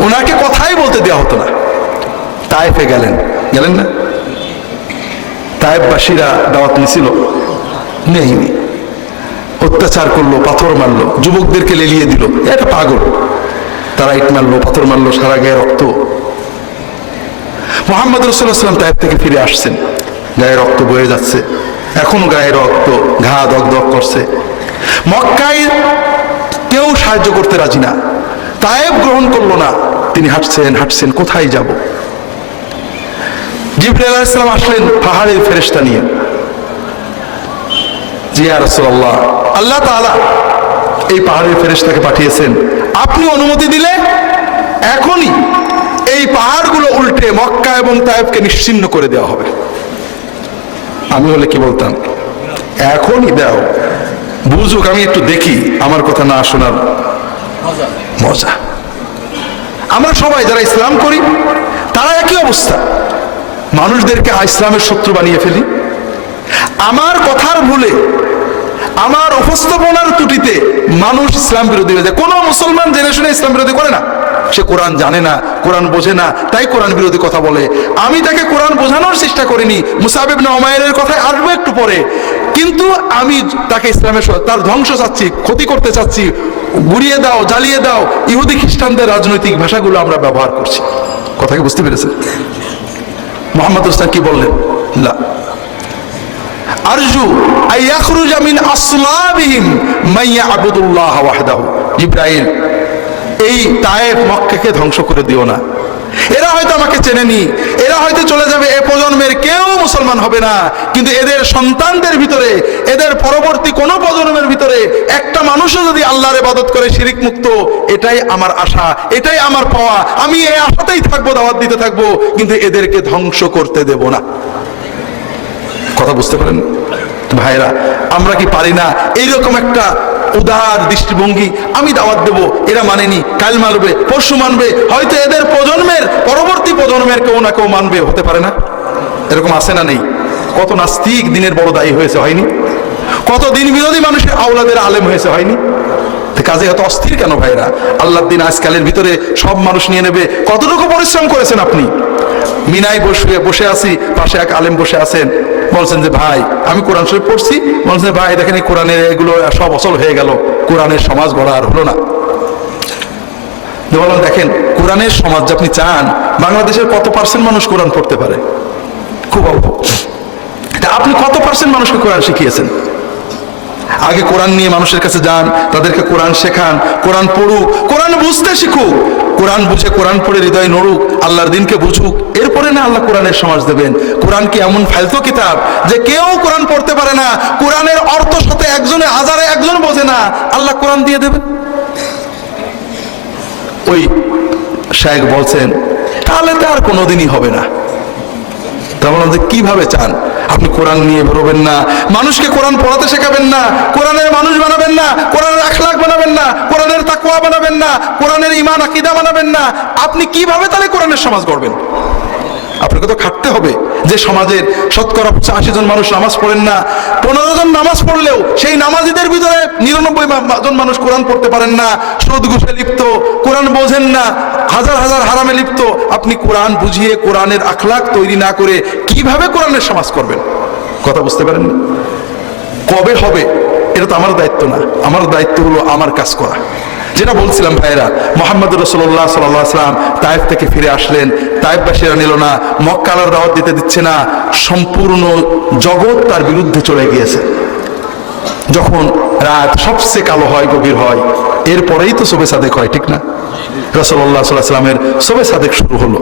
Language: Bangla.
ওনাকে কথাই বলতে দেওয়া হতো না। তায়েফে গেলেন। গেলেন না? তায়েববাসীরা দাওয়াত নিছিল। নেয়নি অত্যাচার করল, পাথর মারলো, যুবকদেরকে লেলিয়ে দিল। এটা পাগল। তারা ইট মারলো, পাথর মারলো, সারা গায়ে রক্ত। মোহাম্মদ রসুল্লাহাম তাইব থেকে ফিরে আসছেন। গায়ে রক্ত বয়ে যাচ্ছে। এখনও গায়ে রক্ত, ঘা দগ দগ করছে। মক্কায় কেউ সাহায্য করতে রাজি না। তায়েব গ্রহণ করল না। তিনি হাঁটছেন হাঁটছেন, কোথায় যাব? জিবরাইল আলাইহিস আসলেন পাহাড়ের ফেরেশতা নিয়ে। জিয়া রসুল্লাহ আল্লাহ তাআলা এই পাহাড়ের ফেরেশতাকে পাঠিয়েছেন। আপনি অনুমতি দিলে এখনই এই পাহাড়গুলো উল্টে মক্কা এবং তায়েবকে নিশ্চিন্ন করে দেওয়া হবে। আমি হলে কি বলতাম? এখনই দাও। বুঝুক, আমি একটু দেখি, আমার কথা না শোনার। মজা। আমরা সবাই যারা ইসলাম করি, তারা একই অবস্থা। মানুষদেরকে ইসলামের শত্রু বানিয়ে ফেলি। আমার কথার ভুলে, আমার উপস্থাপনার ত্রুটিতে মানুষ ইসলাম বিরোধী হয়ে যায়। কোনো মুসলমান জেনে শুনে ইসলাম বিরোধী করে না। সে কোরআন জানে না, কোরআন বোঝে না, তাই কোরআন বিরোধী কথা বলে। আমি তাকে কোরআন বোঝানোর চেষ্টা করিনি। মুসাবিব নমায়ের কথায় আসব একটু পরে। কিন্তু আমি তাকে ইসলামের তার ধ্বংস চাচ্ছি, ক্ষতি করতে চাচ্ছি, গুড়িয়ে দাও, জ্বালিয়ে দাও, ইহুদি খ্রিস্টানদের রাজনৈতিক ভাষাগুলো আমরা ব্যবহার করছি। কথা কি বুঝতে পেরেছেন? মোহাম্মদ হোসেন কি বললেন? আরজু আইয়াখরুজা মিন আসলাবিহিম মাইয়া আবুদুল্লাহ ওয়াহদাহু। জিব্রাইল এই তায়েফ মক্কাকে ধ্বংস করে দিও না। এরা হয়তো আমাকে চেনেনি। এরা হয়তো চলে যাবে। এ প্রজন্মের কেউ মুসলমান হবে না। কিন্তু এদের সন্তানদের ভিতরে, এদের পরবর্তী কোন প্রজন্মের ভিতরে একটা মানুষও যদি আল্লাহর ইবাদত করে শিরিক মুক্ত এটাই আমার আশা, এটাই আমার পাওয়া। আমি এই আশাতেই থাকব, দাওয়াত দিতে থাকব, কিন্তু এদেরকে ধ্বংস করতে দেব না। কথা বুঝতে পারেন? ভাইরা আমরা কি পারি না? এইরকম একটা উদার দৃষ্টিভঙ্গি আমি দাওয়াত দেব, এরা মানেনি। কাল মানবে, পরশু মানবে, হয়তো এদের প্রজন্মের, পরবর্তী প্রজন্মের কেউ না কেউ মানবে, হতে পারে না। এরকম আসে না নেই? কত নাস্তিক দিনের বড় দায়ী হয়েছে, হয়নি? কত দিন বিরোধী মানুষের আওলাদের আলেম হয়েছে, হয়নি? কাজে এত অস্থির কেন ভাইরা? আল্লাহর দিন আজকালের ভিতরে সব মানুষ নিয়ে নেবে। কতটুকু পরিশ্রম করেছেন আপনি? মিনায় বসে বসে আছি, পাশে এক আলেম বসে আছেন। বলছেন যে, ভাই, আমি কোরআন শরীফ পড়ছি। বলছেন, ভাই, দেখেন কোরআনের এগুলো সব অচল হয়ে গেল। কোরআনের সমাজ গড়া আর হলো না। বললাম, দেখেন, কোরআনের সমাজ যে আপনি চান, বাংলাদেশের কত পার্সেন্ট মানুষ কোরআন পড়তে পারে? খুব অল্প। আপনি কত পার্সেন্ট মানুষকে কোরআন শিখিয়েছেন? আগে কোরআন নিয়ে মানুষের কাছে যান, তাদেরকে কোরআন শেখান, কোরআন পড়ুক, কোরআন বুঝতে শিখুক। কোরআন বুঝে কোরআন পড়ে হৃদয় নড়ুক, আল্লাহর দিনকে বুঝুক। এরপরে না আল্লাহ কোরআনের সমাজ দেবেন। কোরআন কি এমন ফালতু কিতাব যে কেউ কোরআন পড়তে পারে না? কোরআনের অর্থ সাথে একজনে, হাজারে একজন বোঝে না। আল্লাহ কোরআন দিয়ে দেবেন। ওই শেখ বলছেন, তাহলে তো আর কোনোদিনই হবে না। তা বললাম কীভাবে চান? আপনি কোরআন নিয়ে বেরোবেন না। মানুষকে কোরআন পড়াতে শেখাবেন না। কোরআনের মানুষ বানাবেন না। কোরআনের আখলাখ বানাবেন না। কোরআনের তাকুয়া বানাবেন না। কোরআনের ইমান আকিদা বানাবেন না। আপনি কীভাবে তাহলে কোরআনের সমাজ গড়বেন? আপনাকে তো খাটতে হবে। যে সমাজের শতকরা আশি জন মানুষ নামাজ পড়েন না, পনেরো জন নামাজ পড়লেও সেই নামাজিদের ভিতরে নিরানব্বই জন মানুষ কোরআন পড়তে পারেন না, সুদ ঘুষে লিপ্ত, কোরআন বোঝেন না, হাজার হাজার হারামে লিপ্ত। আপনি কোরআন বুঝিয়ে কোরআনের আখলাক তৈরি না করে কীভাবে কোরআনের সমাজ করবেন? কথা বুঝতে পারেন? কবে হবে? এটা তো আমার দায়িত্ব না। আমার দায়িত্ব হলো আমার কাজ করা। যেটা বলছিলাম ভাইরা, মোহাম্মদ রসোল্লাহ সাল্লাম তাইফ থেকে ফিরে আসলেন। তাইফবাসীরা নিল না, মক্কালার দাওয়াত দিতে দিচ্ছে না, সম্পূর্ণ জগৎ তার বিরুদ্ধে চলে গিয়েছে। যখন রাত সবচেয়ে কালো হয়, গভীর হয়, এরপরেই তো শোভে সাদেক হয়, ঠিক না? রসল্লাহ সাল্লাহ সাল্লামের শোভে সাদেক শুরু হলো।